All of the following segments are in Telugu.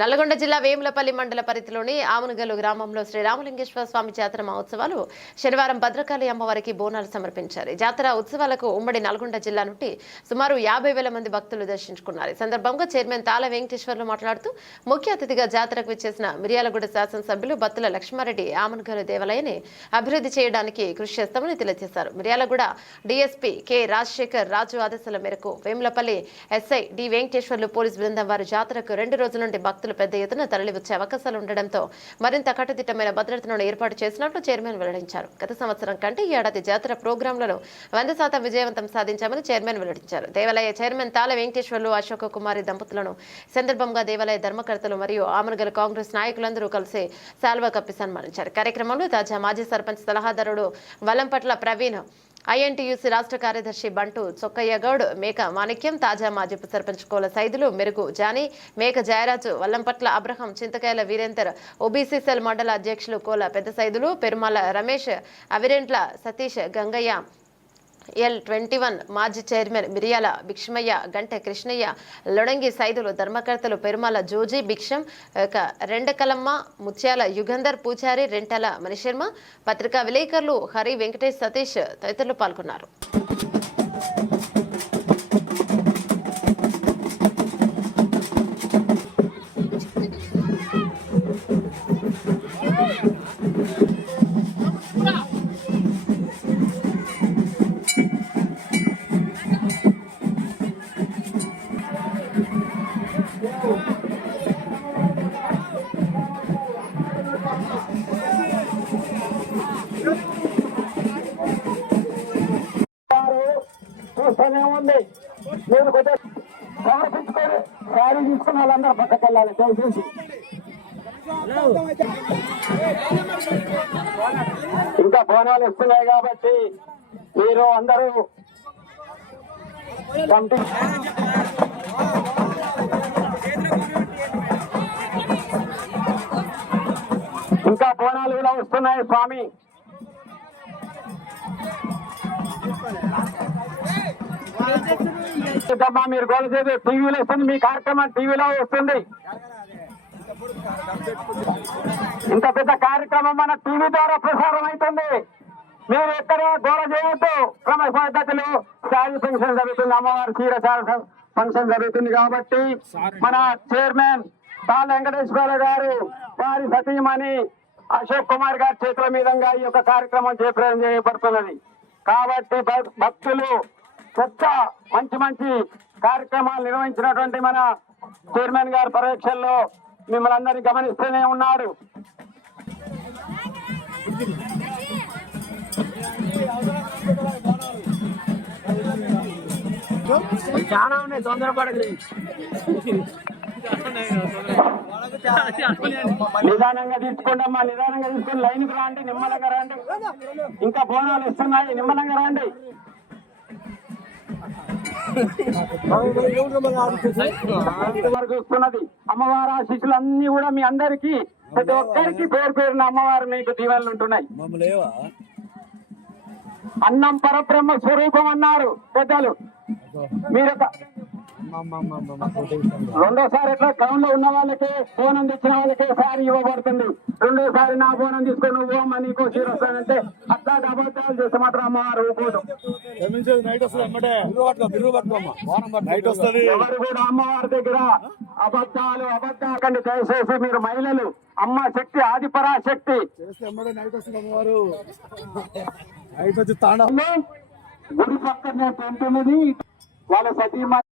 నల్గొండ జిల్లా వేములపల్లి మండల పరిధిలోని ఆమునగల్లు గ్రామంలో శ్రీరామలింగేశ్వర స్వామి జాతర మహోత్సవాలు శనివారం భద్రకాళి అమ్మవారికి బోనాలు సమర్పించారు. జాతర ఉత్సవాలకు ఉమ్మడి నల్గొండ జిల్లా నుండి సుమారు యాభై వేల మంది భక్తులు దర్శించుకున్నారు. ఈ సందర్భంగా చైర్మన్ తాళ వెంకటేశ్వర్లు మాట్లాడుతూ ముఖ్య అతిథిగా జాతరకు విచ్చేసిన మిర్యాలగూడ శాసనసభ్యులు బత్తుల లక్ష్మారెడ్డి ఆమునగల్లు దేవాలయాన్ని అభివృద్ధి చేయడానికి కృషి చేస్తామని తెలియజేశారు. మిర్యాలగూడ డీఎస్పీ కె రాజశేఖర్ రాజు ఆదేశాల మేరకు Vemulapalli SI D Venkateswarlu police బృందం వారు జాతరకు రెండు రోజుల నుండి భక్తులు పెద్ద ఎత్తున తరలి వచ్చే అవకాశాలు ఉండడంతో మరింత కట్టుదిట్టమైన భద్రతను ఏర్పాటు చేసినట్లు చైర్మన్ వెల్లడించారు. గత సంవత్సరం కంటే ఈ ఏడాది జాతర ప్రోగ్రాంలను వంద శాతం విజయవంతం సాధించామని చైర్మన్ వెల్లడించారు. దేవాలయ చైర్మన్ తాళ వెంకటేశ్వర్లు అశోక కుమారి దంపతులను సందర్భంగా దేవాలయ ధర్మకర్తలు మరియు ఆమరగల కాంగ్రెస్ నాయకులందరూ కలిసి శాల్వా కప్పి సన్మానించారు. కార్యక్రమంలో తాజా మాజీ సర్పంచ్ సలహాదారుడు వల్లంపట్ల ప్రవీణ్ ఐఎన్టీయూసీ రాష్ట్ర కార్యదర్శి బంటు చొక్కయ్యగౌడ్ మేక మాణిక్యం తాజా మాజీ సర్పంచ్ కోల Saidulu Merugu Jani Meka Jayaraju Vallampatla Abraham Chintakayala Virender OBC cell మండల అధ్యక్షులు కోల పెద్ద Saidulu Perumala Ramesh Avirentla Satish Gangaiah L twenty one మాజీ చైర్మన్ మిరియాల భిక్షమయ్య గంటె కృష్ణయ్య లొడంగి సైదులు ధర్మకర్తలు పెరుమాల జోజీ భిక్షం రెండకలమ్మ ముత్యాల యుగంధర్ పూజారి రెంటల మణిశర్మ పత్రికా విలేకరులు హరి వెంకటేష్ సతీష్ తదితరులు పాల్గొన్నారు. చూస్తూనే ఉంది. నేను కొద్దిగా సమర్పించుకొని శారీ తీసుకున్న వాళ్ళందరూ పక్కకి వెళ్ళాలి. దయచేసి. ఇంకా బోనాలు ఇస్తున్నాయి కాబట్టి మీరు అందరూ ఇంకా బోనాలు కూడా వస్తున్నాయి స్వామి. ఇదమ్మా మీరు గోల చేసి టీవీలో వస్తుంది మీ కార్యక్రమం టీవీలో వస్తుంది. ఇంత పెద్ద కార్యక్రమం మన టీవీ ద్వారా ప్రసారం అవుతుంది. మీరు ఎక్కడ గోల చేయొద్దు. క్రమ పద్ధతులు శారీ ఫంక్షన్ జరుగుతుంది అమ్మవారి చీర ఫంక్షన్ జరుగుతుంది కాబట్టి మన చైర్మన్ బాల వెంకటేశ్వర గారు వారి సతీమణి అశోక్ కుమార్ గారి చేతుల మీదంగా ఈ యొక్క కార్యక్రమం చేపట్టడం చేయబడుతున్నది. కాబట్టి భక్తులు కొత్త మంచి మంచి కార్యక్రమాలు నిర్వహించినటువంటి మన చైర్మన్ గారి పర్యవేక్షణలో మిమ్మల్ని అందరినీ గమనిస్తూనే ఉన్నాడు. చాలా ఉన్నాయి తొందరపడదు నిదానంగా తీసుకోండి అమ్మా నిదానంగా తీసుకొని లైన్కి రాండి నిమ్మలంగా రండి. ఇంకా బోనాలు ఇస్తున్నాయి నిమ్మలంగా రండి. వస్తున్నది అమ్మవారి ఆశీస్సులు అన్ని కూడా మీ అందరికి ప్రతి ఒక్కరికి పేరు పేరున అమ్మవారు మీకు దీవెనలు ఉంటున్నాయి. అన్నం పరబ్రహ్మ స్వరూపం అన్నారు పెద్దలు. మీరు రెండోసారి ఎట్లా? టౌన్లో ఉన్న వాళ్ళకి బోనం తెచ్చిన వాళ్ళకి సారి ఇవ్వబడుతుంది. రెండోసారి నా బోనం తీసుకొని నువ్వు అమ్మ నీకు చీర వస్తానంటే అట్లా అబద్ధాలు చేస్తే మాత్రం అమ్మవారు ఎవరు కూడా అమ్మవారి దగ్గర అబద్ధాలు అబద్ధాకండి దయచేసి మీరు మహిళలు. అమ్మ శక్తి ఆదిపరా శక్తి చేస్తే అమ్మడే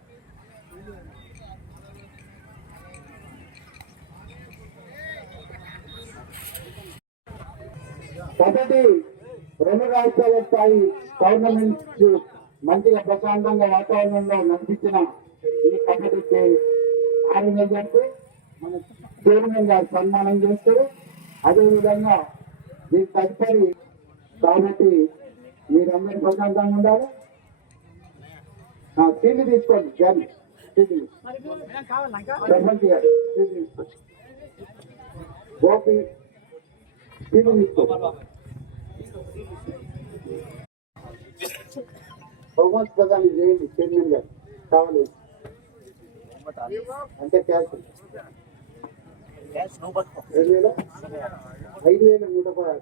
మొదటి రెండు రాష్ట్రాల స్థాయి గవర్నమెంట్ మంచిగా ప్రశాంతంగా వాతావరణంలో నడిపించిన ఈ పద్ధతికి ఆనందించు మన చైర్మన్ గారు సన్మానం చేస్తారు. అదేవిధంగా దీని తదుపరి కాబట్టి మీరందరూ ప్రశాంతంగా ఉండాలి. ఆ, సీట్లు తీసుకోండి గారి సీట్లు సర్పంచ్ గారు సీట్లు తీసుకోండి. గోపి సీట్లు తీసుకోండి. బహుమతి ప్రదానం చేయండి చైర్మన్ గారు. కావాలి. అంటే క్యాష్. రెండు వేల? ఐదు వేల నూట పదహారు.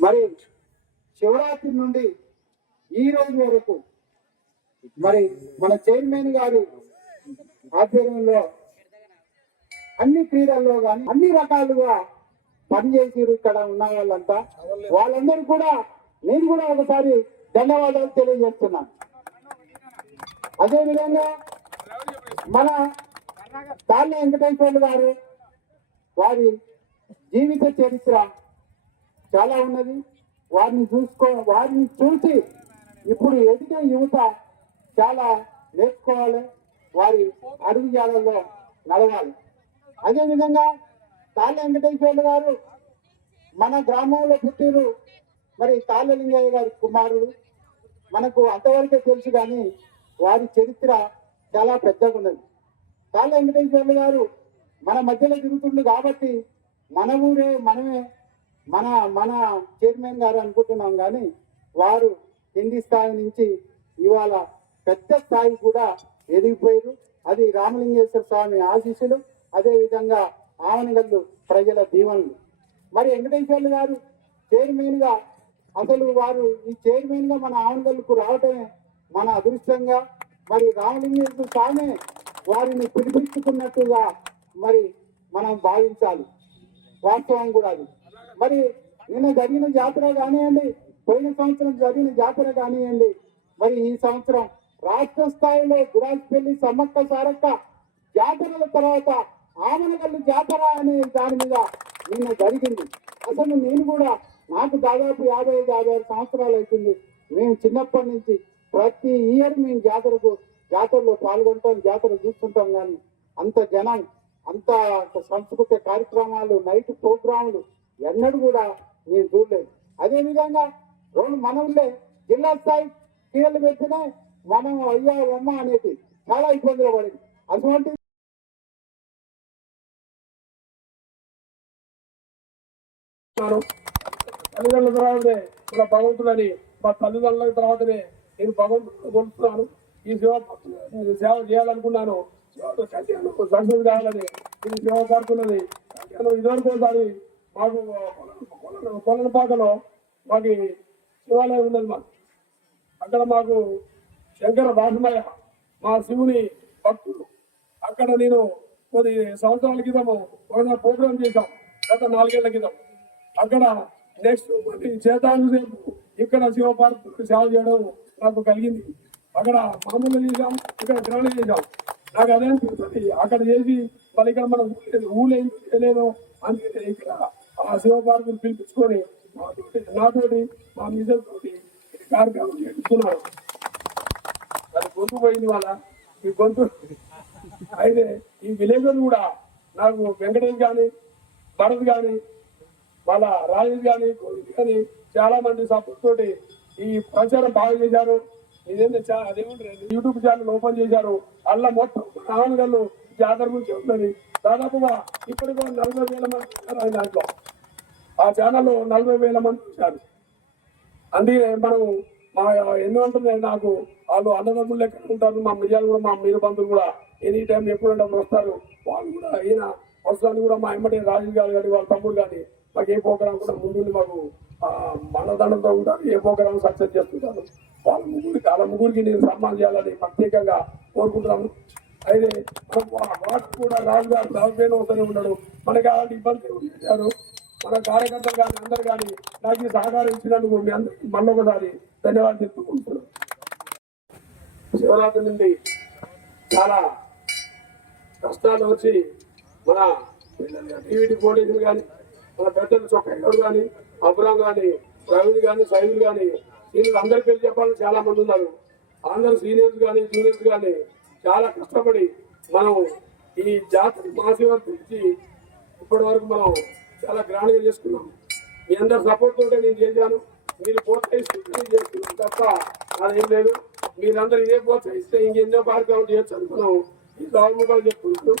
మరి శివరాత్రి నుండి ఈ రోజు వరకు మరి మన చైర్మన్ గారు ఆధ్వర్యంలో అన్ని క్రీడల్లో గాని అన్ని రకాలుగా పనిచేసారు ఇక్కడ ఉన్న వాళ్ళంతా. వాళ్ళందరూ కూడా నేను కూడా ఒకసారి ధన్యవాదాలు తెలియజేస్తున్నాను. అదేవిధంగా మన తాళ్ళ వెంకటేశ్వర్లు గారు వారి జీవిత చరిత్ర చాలా ఉన్నది. వారిని చూసుకో వారిని చూసి ఇప్పుడు ఎదిగే యువత చాలా నేర్చుకోవాలి. వారి అడుగు జాడల్లో నడవాలి. అదేవిధంగా తాళ్ళ వెంకటేశ్వర్లు గారు మన గ్రామంలో పుట్టిరు మరి కాళ్ళలింగయ్య గారి కుమారుడు. మనకు అంతవరకే తెలుసు కానీ వారి చరిత్ర చాలా పెద్దగా ఉన్నది. కాళ్ళ వెంకటేశ్వర్లు గారు మన మధ్యలో తిరుగుతుండు కాబట్టి మన ఊరే మనమే మన మన చైర్మన్ గారు అనుకుంటున్నాం కానీ వారు కింది స్థాయి నుంచి ఇవాళ పెద్ద స్థాయి కూడా ఎదిగిపోయారు. అది రామలింగేశ్వర స్వామి ఆశీస్సులు అదేవిధంగా ఆవనగల్లు ప్రజల దీవెనలు. మరి వెంకటేశ్వర్లు గారు చైర్మన్గా అసలు వారు ఈ చైర్మన్గా మన ఆవనగల్లుకు రావటమే మన అదృష్టంగా. మరి రామలింగేశ్వర స్వామి వారిని పిలిపించుకున్నట్టుగా మరి మనం భావించాలి. వాస్తవం కూడా అది. మరి నిన్న జరిగిన జాతర కానివ్వండి పోయిన సంవత్సరం జరిగిన జాతర కానివ్వండి మరి ఈ సంవత్సరం రాష్ట్ర స్థాయిలో గురాజ్పల్లి సమ్మక్క సారక్క జాతరల తర్వాత ఆమనగల్లు జాతర అనే దాని మీద నిన్న జరిగింది. అసలు నేను కూడా నాకు దాదాపు యాభై ఐదు యాభై ఆరు సంవత్సరాలు అవుతుంది. మేము చిన్నప్పటి నుంచి ప్రతి ఇయర్ మేము జాతరకు జాతరలో పాల్గొంటాం జాతర చూస్తుంటాం కానీ అంత జనం అంత సంస్కృతి కార్యక్రమాలు నైట్ ప్రోగ్రాములు ఎన్నడూ కూడా నేను చూడలేదు. అదే విధంగా రెండు మనవులే జిల్లా స్థాయి క్రీడలు పెట్టినా మనం అయ్యా అమ్మ అనేది చాలా ఇబ్బందులు పడింది. అటువంటి తల్లిదండ్రుల తర్వాతనే మన భగవంతుడని మా తల్లిదండ్రుల తర్వాతనే నేను భగవంతుడు కొలుస్తున్నాను ఈ సేవ సేవ చేయాలనుకున్నాను. సక్సెస్ కావాలని ఇది సేవ పడుతున్నది నేను ఇదివరకు మాకు కొలనపాకలో మాకు శివాలయం ఉన్నది మాకు. అక్కడ మాకు శంకర భాషమయ్య మా శివుని భక్తుడు. అక్కడ నేను కొద్ది సంవత్సరాల క్రితము ఒక ప్రోగ్రాం చేశాం. గత నాలుగేళ్ళ క్రితం. అక్కడ నెక్స్ట్ మళ్ళీ చేతాను సేపు ఇక్కడ శివపార్క్ సేవ చేయడం నాకు కలిగింది. అక్కడ మామూలు చేసాం ఇక్కడ గ్రహణం చేసాం నాకు అదే అనిపిస్తుంది. అక్కడ చేసి మళ్ళీ ఇక్కడ మనం ఊళ్ళో ఏం చేయలేదు అందుకే ఇక్కడ ఆ శివపార్కుని పిలిపించుకొని మాతోటి నాతోటి మా మిజల్ తోటి కార్యక్రమం చేస్తున్నాను. అది గొంతు పోయింది వాళ్ళ. ఈ గొంతు. అయితే ఈ విలేజర్ కూడా నాకు వెంకటేష్ కానీ భరత్ కానీ వాళ్ళ రాజీవ్ కానీ కోవిడ్ కానీ చాలా మంది సపోర్ట్ తోటి ఈ ప్రచారం బాగా చేశారు. ఇదేంటే యూట్యూబ్ ఛానల్ ఓపెన్ చేశారు. అల్ల మొత్తం నాన్నగారు జాతర గురించి ఉన్నది దాదాపుగా ఇప్పటికీ నలభై వేల మంది ఆయన దాంట్లో. ఆ ఛానల్లో నలభై వేల మంది చూశారు. అందుకే మనం మా ఎన్నో నాకు వాళ్ళు అన్నదమ్ములు లెక్క ఉంటారు. మా మిర్యాలు కూడా మా మీరు బంధువులు కూడా ఎనీ టైం ఎప్పుడంటే వస్తారు. వాళ్ళు కూడా ఈయన వస్తాను కూడా మా ఎమ్మటి రాజు గారు కానీ వాళ్ళ తమ్ముడు కానీ మాకు ఏ ప్రోగ్రామ్ కూడా ముందు మాకు ఆ, మనదండంతో ఉంటారు ఏ ప్రోగ్రామ్ సక్సెస్ చేస్తుంటారు. వాళ్ళ ముగ్గురికి వాళ్ళ ముగ్గురికి నేను సన్మానం చేయాలని ప్రత్యేకంగా కోరుకుంటున్నాను. అయితే వాటి కూడా రాజు గారు దానిపైన వస్తూనే ఉన్నాడు. మనకి అలాంటి ఇబ్బంది చేశారు మన కార్యకర్తలు కానీ అందరు కానీ నాకు సహకారం ఇచ్చినందుకు మీ అందరికీ మళ్ళీ ఒకసారి ధన్యవాదాలు చెప్పుకుంటున్నాను. శివరాత్రి నుండి చాలా కష్టాలు వచ్చి మన టీవీటీ పోలీసులు కానీ మన పెద్దలు చొక్కడు కానీ అబ్రాం కానీ ప్రవీణ్ కానీ సైదులు కానీ సీనియర్ అందరి పేరు చెప్పాలని చాలా మంది ఉన్నారు. అందరు సీనియర్స్ కానీ జూనియర్స్ కానీ చాలా కష్టపడి మనం ఈ జాతర మహాశివరాత్రి నుంచి ఇప్పటి వరకు మనం చాలా గ్రాండ్గా చేసుకున్నాం. మీ అందరు సపోర్ట్ ఉంటే నేను చేశాను. మీరు ప్రోత్సహిస్తే నేను చేస్తున్నాను తప్ప అదేం లేదు. మీరందరూ ఇదే ప్రోత్సహిస్తే ఇంకెన్నో కార్యక్రమాలు చేయొచ్చు అనుకున్నాం. ఈ గవర్నమెంట్ చెప్పుకుంటున్నాం